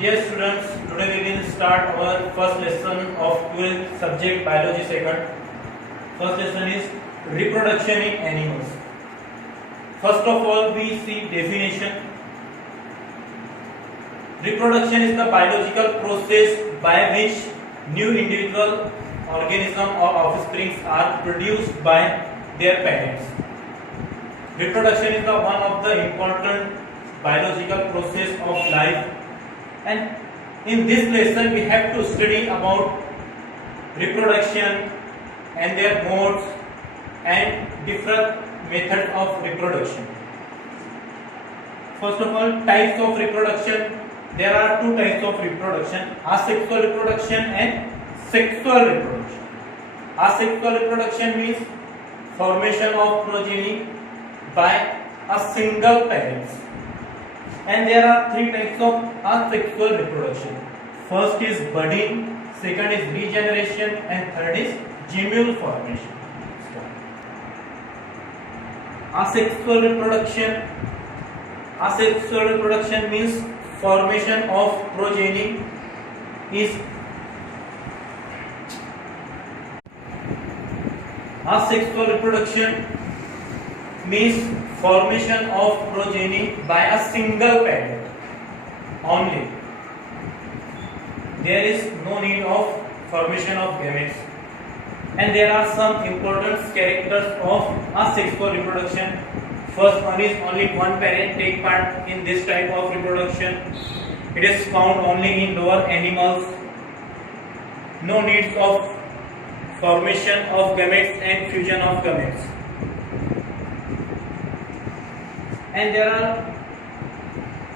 Dear students, today we will start our first lesson of 12th subject biology second. First lesson is reproduction in animals. First of all, we see definition. Reproduction is the biological process by which new individual organism or offsprings are produced by their parents. Reproduction is the one of the important biological process of life, and in this lesson we have to study about reproduction and their modes and different methods of reproduction. First of all, types of reproduction. There are two types of reproduction: asexual reproduction and sexual reproduction. Asexual reproduction means formation of progeny by a single parent. And there are three types of asexual reproduction. First is budding, second is regeneration, and third is gemule formation. Asexual reproduction. Asexual reproduction means formation of progeny is asexual reproduction means formation of progeny by a single parent only. There is no need of formation of gametes. And there are some important characters of asexual reproduction. First one is only one parent take part in this type of reproduction. It is found only in lower animals. No needs of formation of gametes and fusion of gametes. And there are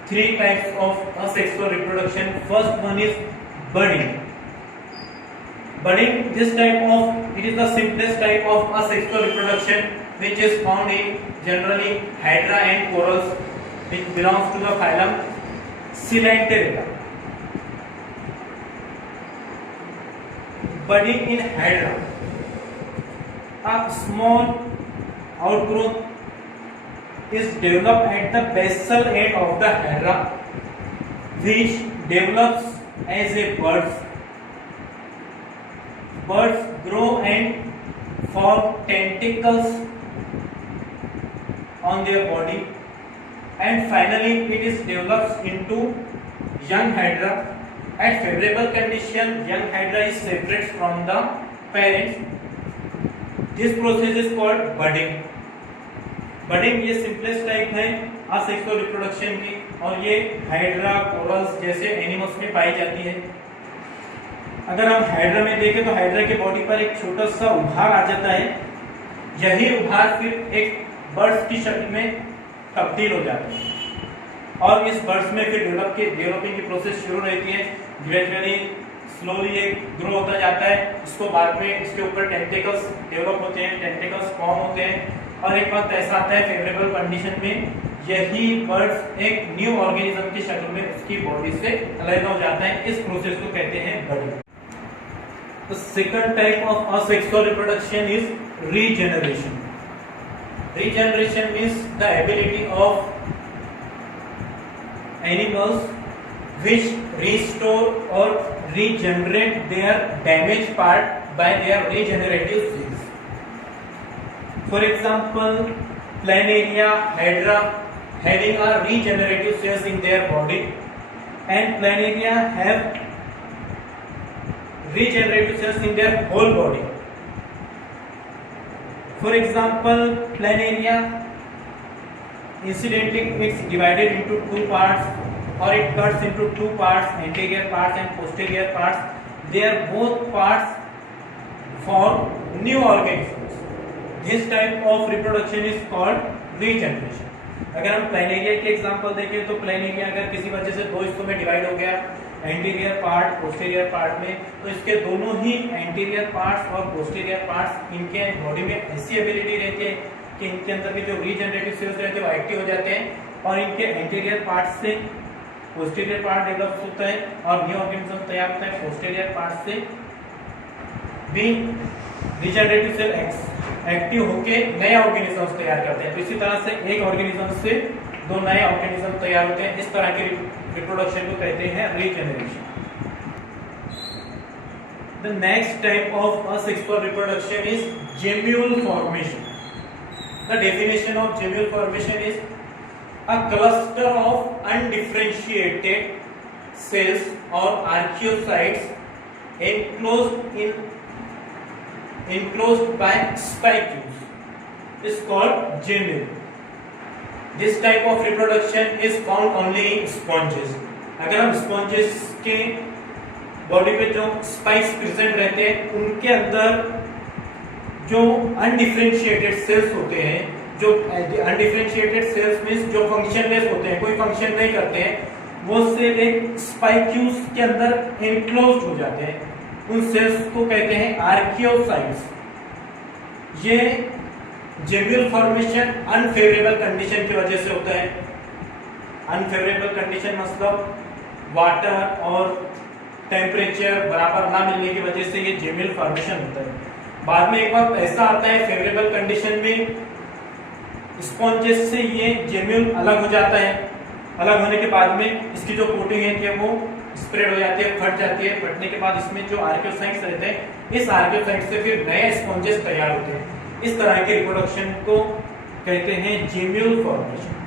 three types of asexual reproduction. First one is budding. Budding, this type of, it is the simplest type of asexual reproduction, which is found in generally hydra and corals, which belongs to the phylum Coelenterata. Budding in hydra, a small outgrowth is developed at the basal end of the hydra, which develops as a bud. Buds grow and form tentacles on their body, and finally it is develops into young hydra. At favorable condition, young hydra is separate from the parents. This process is called budding. Budding ये simplest type है asexual reproduction की, और ये hydra, corals जैसे animals में पाई जाती है. अगर हम हाइड्रा में देखें तो हाइड्रा के बॉडी पर एक छोटा सा उभार आ जाता है. यही उभार फिर एक बर्ड्स की शक्ल में तब्दील हो जाता है, और इस बर्ड्स में फिर डेवलपिंग की प्रोसेस शुरू रहती है. ग्रेजुअली स्लोली एक ग्रो होता जाता है. इसको बाद में इसके ऊपर टेंटेकल्स डेवलप होते हैं, टेंटेकल्स फॉर्म होते हैं, और एक वक्त ऐसा आता है फेवरेबल कंडीशन में यही बर्ड्स एक न्यू ऑर्गेनिज्म की शक्ल में उसकी बॉडी से अलग हो जाता है. इस प्रोसेस को कहते हैं budding. The second type of asexual reproduction is regeneration. Regeneration means the ability of animals which restore or regenerate their damaged part by their regenerative cells. For example, Planaria, hydra having a regenerative cells in their body, and Planaria have regenerative cells in their whole body. For example, Planaria, incidentally it's divided into two parts, or it cuts into two parts, anterior parts and posterior parts. They are both parts form new organisms. This type of reproduction is called regeneration. अगर हम Planaria के example देखें तो Planaria अगर किसी वजह से दो हिस्सों में डिवाइड हो गया, एंटीरियर पार्ट पोस्टीरियर पार्ट में, तो इसके दोनों ही एंटीरियर पार्ट्स और पोस्टीरियर पार्ट्स इनके बॉडी में ऐसी एबिलिटी रहती है कि इनके अंदर के जो रीजनरेटिव सेल्स रहते हैं वो एक्टिव हो जाते हैं, और इनके एंटीरियर पार्ट से पोस्टीरियर पार्ट डेवलप होता है और न्यू ऑर्गेनिज्म तैयार होता है. पोस्टीरियर पार्ट से भी रिजनरेटिव सेल एक्टिव होके नए ऑर्गेनिजम्स तैयार करते हैं. तो इसी तरह से एक ऑर्गेनिज्म से दो नए ऑर्गेनिज्म तैयार होते हैं. इस तरह की रिप्रोडक्शन को कहते हैं regeneration. The next type of asexual reproduction is gemule formation. The definition of gemule formation is a cluster of undifferentiated cells or archaeocytes enclosed by spicules is called gemule. This type of reproduction is found only in sponges. अगर हम sponges के body पे जो spikes present रहते हैं उनके अंदर जो अनडिफरेंशिएटेड सेल्स होते हैं, जो अनडिफरेंशिएटेड सेल्स मींस जो फंक्शनलेस होते हैं, कोई फंक्शन नहीं करते हैं, वो सेल एक स्पाइक्यूल्स के अंदर एनक्लोज्ड हो जाते हैं। उन सेल्स को कहते हैं आर्कियोसाइट्स। ये जेम्यूल फॉर्मेशन अनफेवरेबल कंडीशन की वजह से होता है। अनफेवरेबल कंडीशन मतलब वाटर और टेम्परेचर बराबर ना मिलने की वजह से ये जेम्यूल फॉर्मेशन होता है। बाद में एक बार ऐसा आता है फेवरेबल कंडीशन में स्पॉन्जेस से ये जेम्यूल अलग हो जाता है। अलग होने के बाद में इसकी जो कोटिंग है वो स्प्रेड हो जाती है, फट जाती है। फटने के बाद इसमें जो आर्कियोसाइट्स रहते हैं, इस आर्कियोसाइट्स से फिर नए स्पॉन्जेस तैयार होते हैं। इस तरह के रिप्रोडक्शन को कहते हैं जेम्यूल फॉर्मेशन।